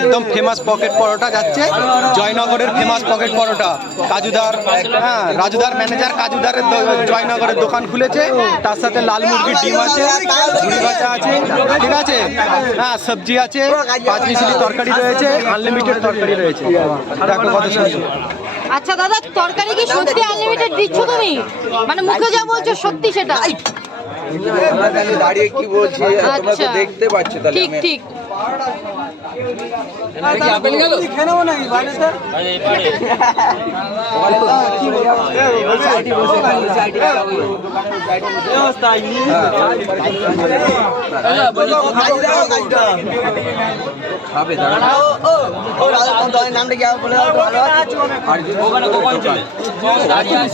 একদম famous pocket পরোটা যাচ্ছে, জয়নগরের famous pocket পরোটা। কাজুদার, হ্যাঁ, রাজুদার ম্যানেজার কাজুদারের জয়নগরের দোকান খুলেছে। তার সাথে লাল মুরগির ডিম আছে, ঝুড়ি ভাজা আছে, ঠিক আছে, হ্যাঁ, সবজি আছে, 5 মিশালি তরকারি রয়েছে, আনলিমিটেড তরকারি রয়েছে। দেখো কত সুন্দর। আচ্ছা দাদা, তরকারি কি সত্যি আনলিমিটেড দিচ্ছ তুমি? মানে মুখে যা বলছো সত্যি সেটা? দাঁড়িয়ে কি বলছি তোমরা তো দেখতে পাচ্ছ। তাহলে ঠিক ঠিক।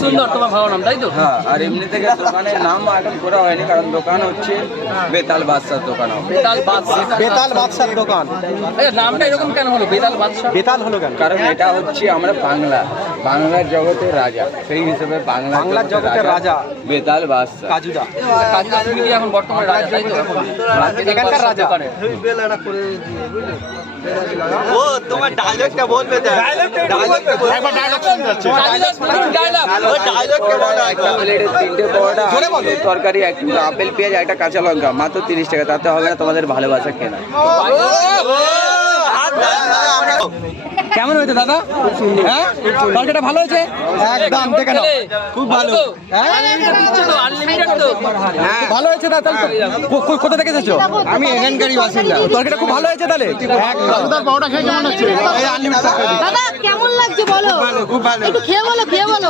সুন্দর তোমার ভালো নাম, তাই তো? হ্যাঁ, আর এমনি থেকে দোকানের নাম এখন করা হয়নি, কারণ দোকান হচ্ছে বেতাল বাদশার দোকান। বেতাল বাদশার দোকান। নামটা এরকম কেন হলো বেতাল বাদশা? বেতাল হলো কেন? কারণ এটা হচ্ছে আমরা বাংলার জগতের রাজা, সেই হিসেবে বাংলার জগতের রাজা বেতাল বাদশা কাজুদা। তুমি কি এখন বর্তমানে রাজা, তাই তো? এখানকার রাজা। ও তোমার ডায়লগটা বলবে, একবার ডায়লগ শুনতে তিনটে পরোটা, তরকারি, এক আপেল পেঁয়াজ, একটা কাঁচা লঙ্কা, মাত্র 30 টাকা। তাতে হবে না তোমাদের ভালোবাসা কেনা। কেমন হয়েছে দাদা? হ্যাঁ, তরকারিটা ভালো হয়েছে একদম। দেখে নাও, খুব ভালো। ভালো হয়েছে দাদা। কোথা থেকে এসেছো? আমি এখানকারই বাসিন্দা। তরকারিটা খুব ভালো হয়েছে তাহলে। পরোটা খেয়ে কেমন হচ্ছে? দাদা কেমন লাগছে বলো? খুব ভালো। একটু খেয়ে বলো, খেয়ে বলো।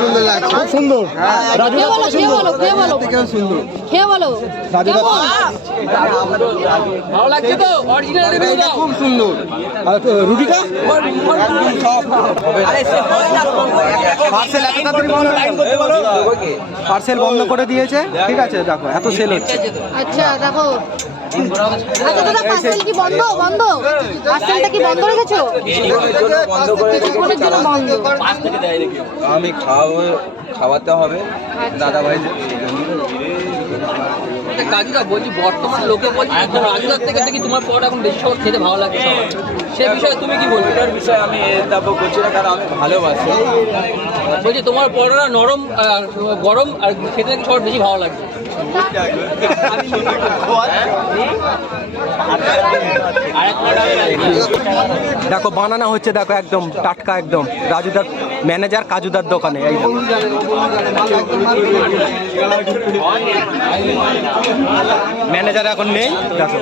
সুন্দর লাগছে, খুব সুন্দর। খেয়ে বলো, খেয়ে বলো, খেয়ে বলো, সুন্দর। খেয়ে বলো। ভালো লাগছে তো? অরিজিনাল রিভিউ দাও। খুব সুন্দর। রুটিটা পার্সেল বন্ধ করে দিয়েছে, ঠিক আছে। দেখো এত সেল হচ্ছে। আচ্ছা দেখো। আচ্ছা দাদা, পার্সেল কি বন্ধ? পার্সেলটা কি বন্ধ রেখেছো? কিছুক্ষণের জন্য বন্ধ। আমি খাওয়াতে হবে দাদা ভাই। কাজুদা বলছি, বর্তমানে লোকে বলছে রাজুদার থেকে দেখি তোমার পর এখন বেশি সব খেতে ভালো লাগে সবার। সে বিষয়ে তুমি কি বলবে? এটার বিষয়ে আমি দাবো করছি না, কারণ আমি ভালোবাসি। বলছি তোমার পরোটা নরম, গরম, আর খেতে নাকি সবার বেশি ভালো লাগছে। দেখো বানানো হচ্ছে, দেখো একদম টাটকা, একদম রাজুদার ম্যানেজার কাজুদার দোকানে। এই ম্যানেজার এখন নেই, দেখো।